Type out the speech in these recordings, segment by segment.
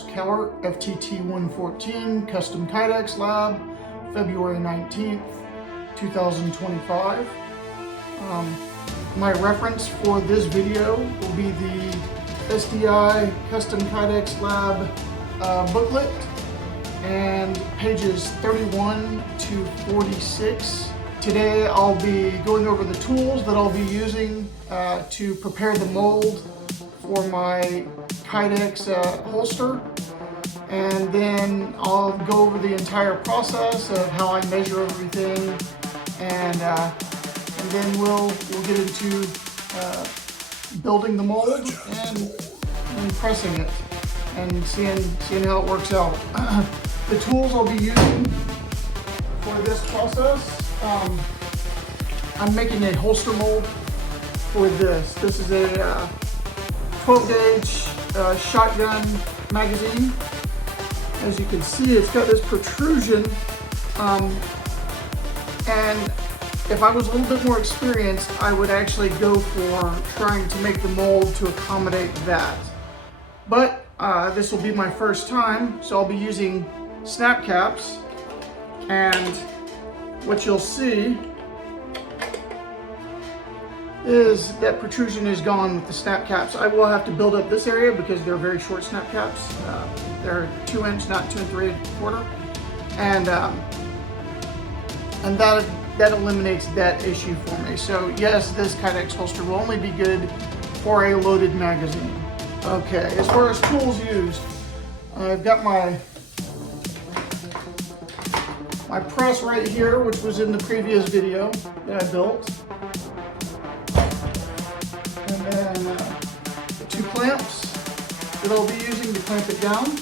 Keller, FTT 114, Custom Kydex Lab, February 19th, 2025. My reference for this video will be the SDI Custom Kydex Lab booklet and pages 31 to 46. Today I'll be going over the tools that I'll be using to prepare the mold for my Kydex holster, and then I'll go over the entire process of how I measure everything, and then we'll get into building the mold and pressing it and seeing how it works out. The tools I'll be using for this process, I'm making a holster mold for this. This is a 12 gauge shotgun magazine. As you can see, it's got this protrusion, and if I was a little bit more experienced, I would actually go for trying to make the mold to accommodate that. But this will be my first time, so I'll be using snap caps, and what you'll see is that protrusion is gone with the snap caps. I will have to build up this area because they're very short snap caps. They're 2 inch, not 2 3/4, and that eliminates that issue for me. So yes, this Kydex holster will only be good for a loaded magazine. Okay, as far as tools used, I've got my press right here, which was in the previous video that I built. And then 2 clamps that I'll be using to clamp it down.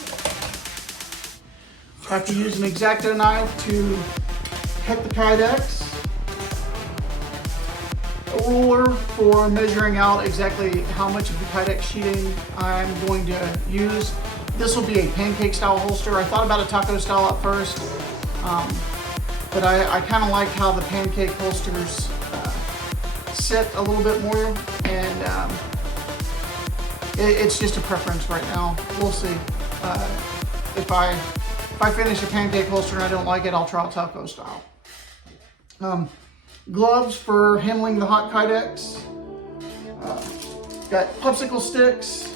I have to use an X-Acto knife to cut the Kydex. A ruler for measuring out exactly how much of the Kydex sheeting I'm going to use. This will be a pancake style holster. I thought about a taco style at first, but I kind of like how the pancake holsters sit a little bit more, and it's just a preference right now. We'll see. If I finish a pancake holster and I don't like it, I'll try taco style. Gloves for handling the hot Kydex. Got popsicle sticks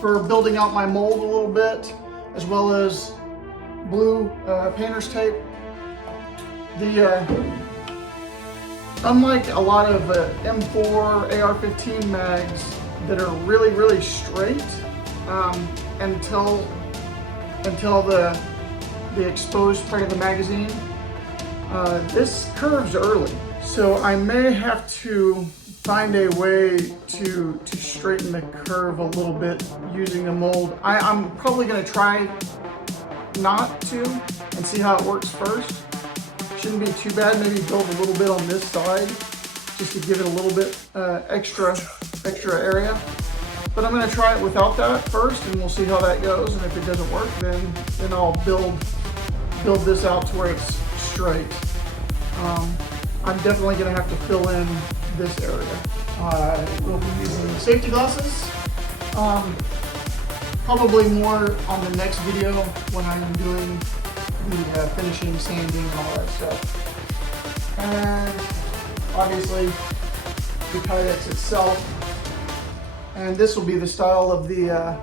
for building out my mold a little bit, as well as blue painter's tape. Unlike a lot of M4 AR-15 mags that are really straight until the exposed part of the magazine, this curves early. So I may have to find a way to straighten the curve a little bit using a mold. I'm probably going to try not to and see how it works first. Shouldn't be too bad. Maybe build a little bit on this side just to give it a little bit extra area. But I'm going to try it without that first, and we'll see how that goes. And if it doesn't work, then I'll build this out to where it's straight. I'm definitely going to have to fill in this area. We'll be using safety glasses. Probably more on the next video when I'm doing the finishing, sanding, and all that stuff. And obviously the Kydex itself. And this will be the style of the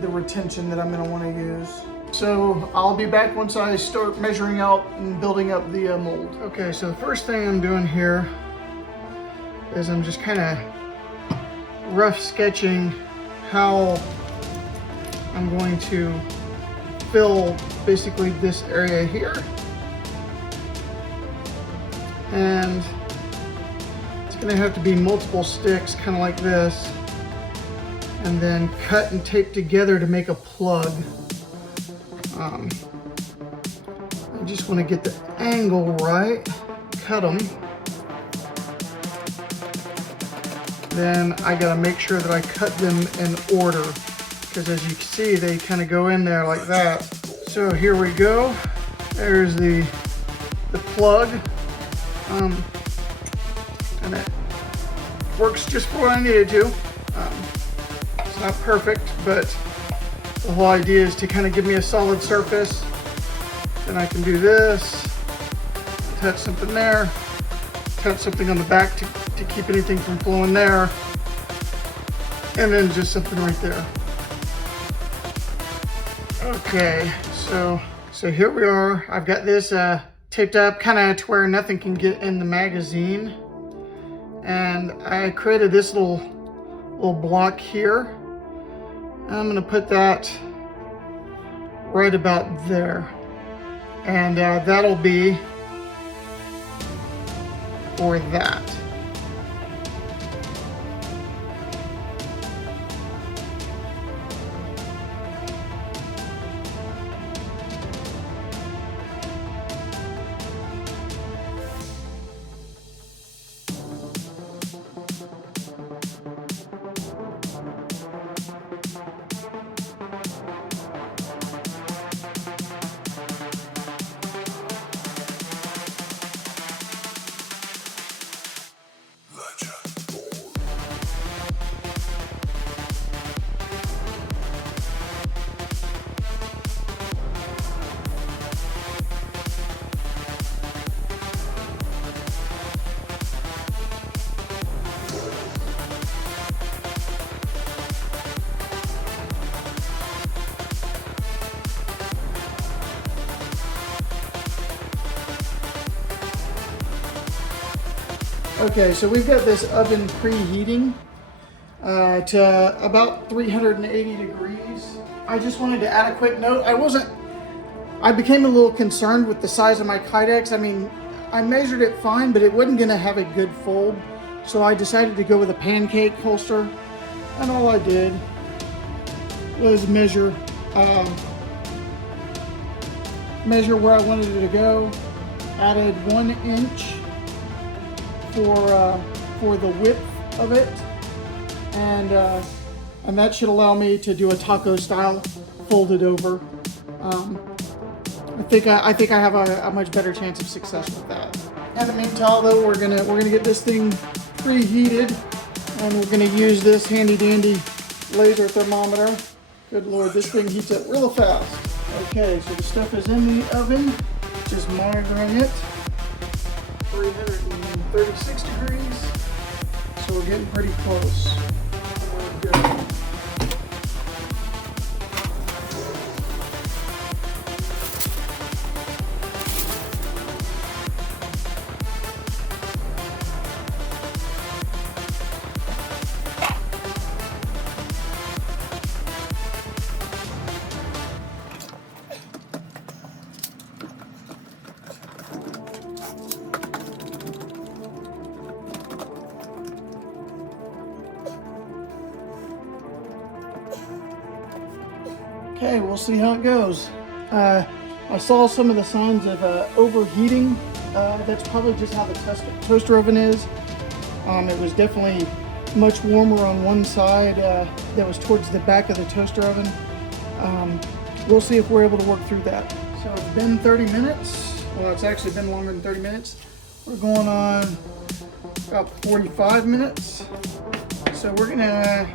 retention that I'm going to want to use. So I'll be back once I start measuring out and building up the mold. Okay, so the first thing I'm doing here is I'm just kind of rough sketching how I'm going to fill basically this area here. And it's going to have to be multiple sticks, kind of like this, and then cut and tape together to make a plug. I just want to get the angle right, cut them. Then I got to make sure that I cut them in order, because as you can see, they kind of go in there like that. So here we go. There's the plug, and it works just for what I needed to. It's not perfect, but The whole idea is to kind of give me a solid surface. Then I can do this, attach something there, attach something on the back to keep anything from flowing there, and then just something right there. Okay, so here we are. I've got this taped up kind of to where nothing can get in the magazine. And I created this little block here. And I'm gonna put that right about there. And that'll be for that. Okay, so we've got this oven preheating to about 380 degrees. I just wanted to add a quick note. I became a little concerned with the size of my Kydex. I mean, I measured it fine, but it wasn't gonna have a good fold. So I decided to go with a pancake holster. And all I did was measure where I wanted it to go. Added 1 inch for the width of it, and that should allow me to do a taco style folded over. I think I have a much better chance of success with that. In the meantime, though, we're gonna get this thing preheated, and we're gonna use this handy dandy laser thermometer. Good Lord, this thing heats up real fast. Okay, so the stuff is in the oven, just monitoring it. 336 degrees, so we're getting pretty close. We're good. Okay, we'll see how it goes. I saw some of the signs of overheating. That's probably just how the toaster oven is. It was definitely much warmer on one side that was towards the back of the toaster oven. We'll see if we're able to work through that. So it's been 30 minutes. Well, it's actually been longer than 30 minutes. We're going on about 45 minutes. So we're gonna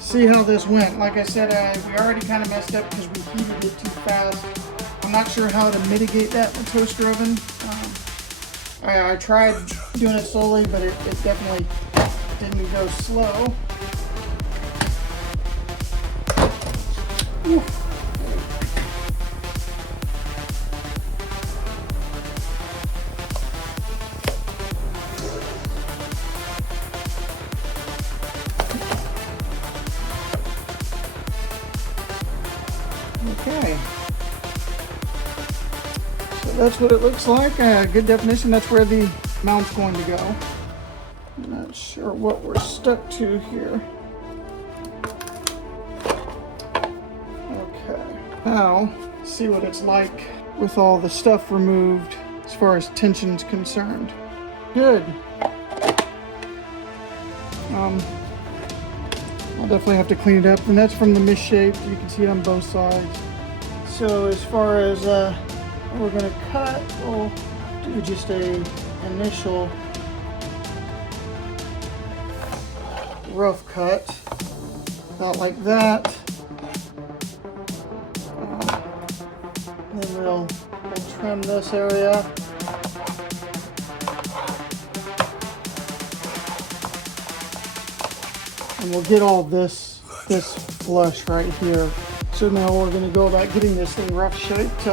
see how this went. Like I said, we already kind of messed up because we heated it too fast. I'm not sure how to mitigate that in the toaster oven. I tried doing it slowly, but it definitely didn't go slow. Ooh. Okay, so that's what it looks like. Good definition. That's where the mount's going to go. I'm not sure what we're stuck to here. Okay, now see what it's like with all the stuff removed as far as tension's concerned. Good. I'll definitely have to clean it up, and that's from the misshaped. You can see it on both sides. So as far as what we're going to cut, we'll do just a initial rough cut, about like that. we'll trim this area. And we'll get all this flush right here. So now we're going to go about getting this thing rough shaped,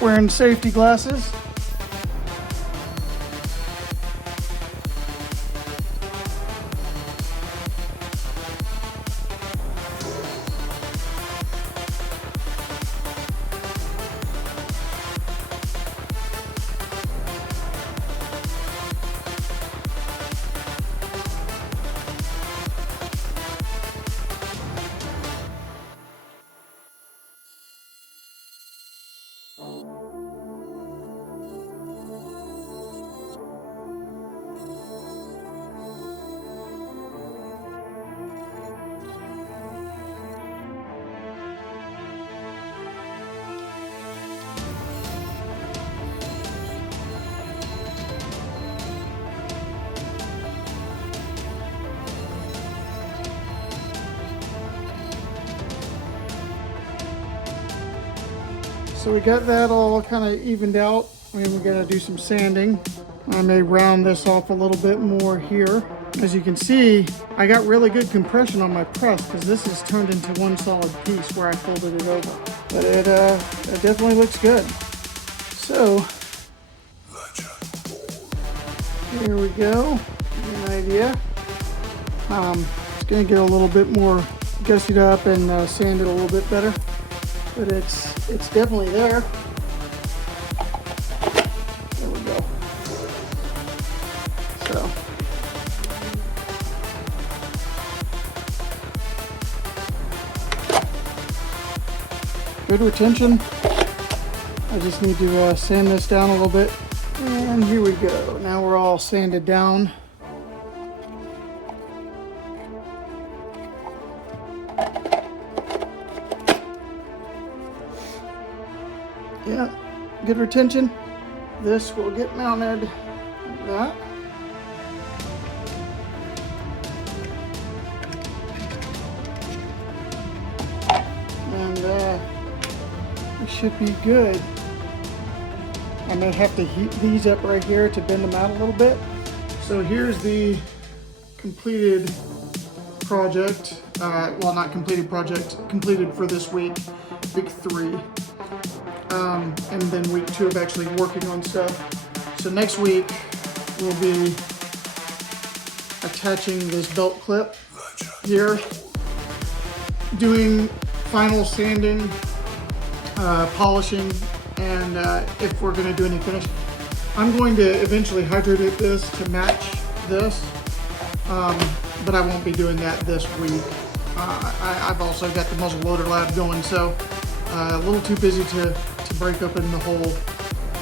wearing safety glasses. So we got that all kind of evened out. And we're gonna do some sanding. I may round this off a little bit more here. As you can see, I got really good compression on my press because this is turned into one solid piece where I folded it over. But it definitely looks good. So, here we go. Give you an idea. It's gonna get a little bit more gussied up and sanded a little bit better. But it's definitely there. There we go. So. Good retention. I just need to sand this down a little bit. And here we go. Now we're all sanded down. Yeah, good retention. This will get mounted like that. And it should be good. I may have to heat these up right here to bend them out a little bit. So here's the completed project. Well, not completed project, completed for this week, week 3. And then week 2 of actually working on stuff. So next week we'll be attaching this belt clip here, doing final sanding, polishing, and if we're going to do any finish. I'm going to eventually hydrodip this to match this, but I won't be doing that this week. I've also got the muzzle loader lab going, so a little too busy to break up in the whole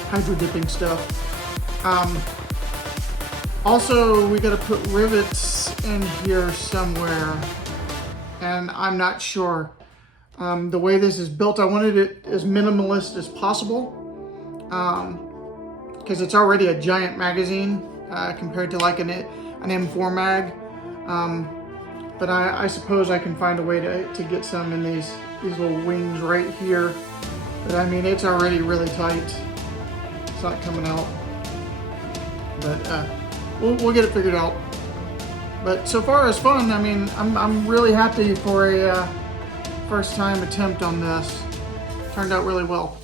hydro dipping stuff. Also, we got to put rivets in here somewhere, and I'm not sure. The way this is built, I wanted it as minimalist as possible, because it's already a giant magazine compared to like an M4 mag. But I suppose I can find a way to get some in these little wings right here. But I mean, it's already really tight. It's not coming out. But we'll get it figured out. But so far it's fun. I mean, I'm really happy for a first time attempt on this. Turned out really well.